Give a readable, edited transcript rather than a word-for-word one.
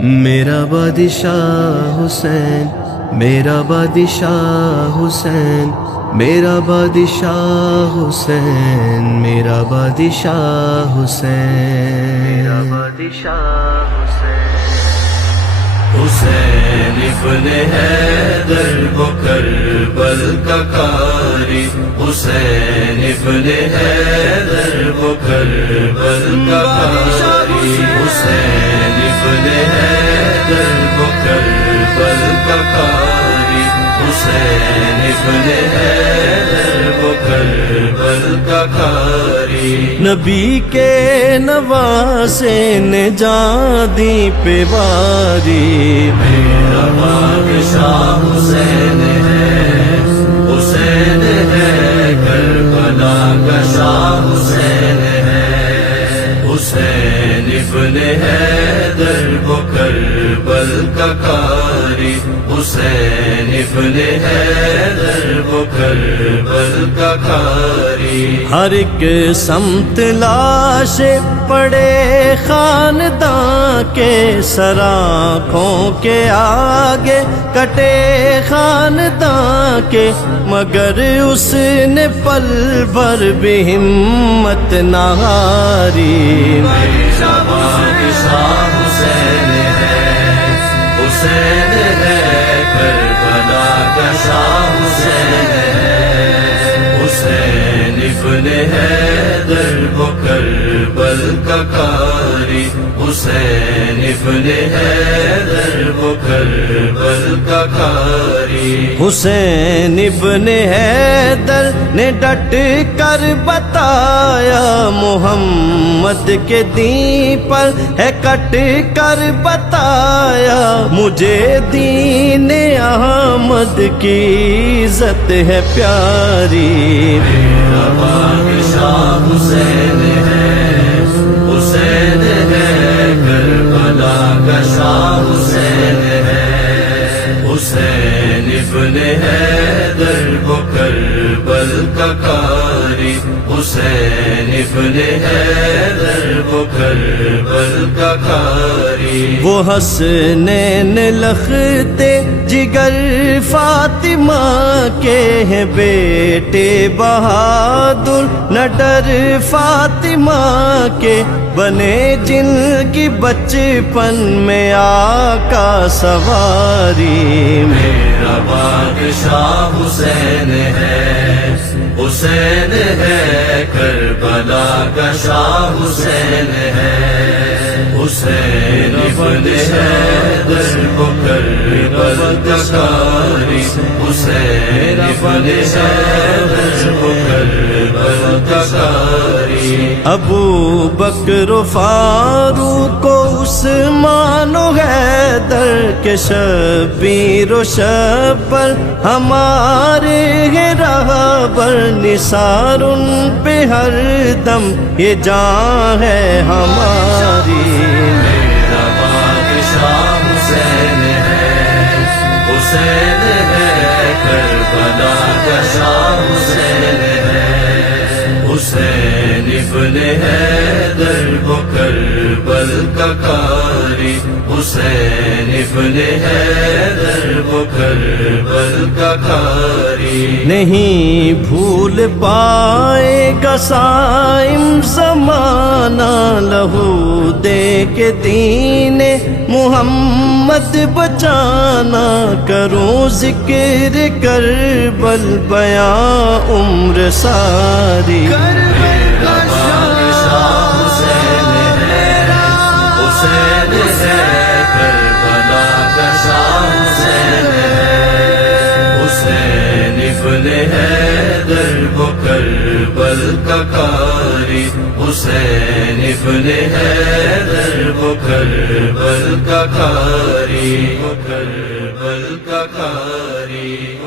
میرا بادشاہ حسین، میرا بادشاہ حسین، میرا بادشاہ حسین، میرا بادشاہ حسین، میرا بادشاہ حسین۔ حسین ابن حیدر وہ کربل کا قاری، حسین ابن حیدر وہ کربل کا قاری، حسین ابن حیدر وہ کربل کا قاری، حسین ابن حیدر وہ کربل کا قاری۔ نبی کے نواسے نے جان دی پہ واری، میرا بادشاہ حسین ہے، حسین ہے، کربلا کا شاہ حسین ہے، حسین ابن حیدر وہ کربل کا قاری، حسین ابن حیدر وہ کربل کا قاری۔ ہر ایک سمت لاش پڑے خاندان کے، سراخوں کے آگے کٹے خاندان کے، مگر اس نے پل بھر بھی ہمت نہ ہاری۔ میرا بادشاہ حسین ہے، حسین ہے، کربلا کا شاہ حسین ہے، حسین ابن حیدر وہ کربل کا قاری، حسین ابن حیدر وہ کربل کا قاری۔ حسین ابن حیدر نے ڈٹ کر بتایا، محمد کے دین پر ہے کٹ کر بتایا، مجھے دین احمد کی عزت ہے پیاری۔ میرا بادشاہ حسین ہے، حسین ہے، کربلا کا شاہ حسین ہے، حسین ابن حیدر وہ کربل کا قاری، حسین ابن حیدر وہ کربل کا قاری۔ وہ حسنین لختے جگر فاطمہ کے ہیں بیٹے بہادر، نہ ڈر فاطمہ کے، بنے جن کی بچپن میں آقا سواری۔ میرا بادشاہ حسین ہے، حسین ہے، کربلا کا شاہ حسین ہے، حسین ابن حیدر وہ کربل کا قاری، حسین ابن حیدر وہ کربل کا قاری۔ ابو بکر و فاروق و عثمان و حیدر کے شبیر و شبر ہمارے ہیں رہبر، نثار ان پہ ہر دم یہ جان ہے ہماری۔ میرا بادشاہ حسین ہے، حسین ہے، کربلا کا شاہ حسین ہے، حسین ابن حیدر وہ کربل کا قاری، حسین ابن حیدر وہ کربل کا قاری۔ نہیں بھول پائے گا سائم زمانہ، لہو دے کے دین محمد بچانا، کروں ذکر کربل بیاں عمر ساری۔ میرا بادشاہ حسین ہے، حسین ہے، کربلا کا شاہ حسین ہے، حسین ابن حیدر وہ کربل کا قاری، حسین ابن حیدر وہ کربل کا قاری، وہ کربل کا قاری۔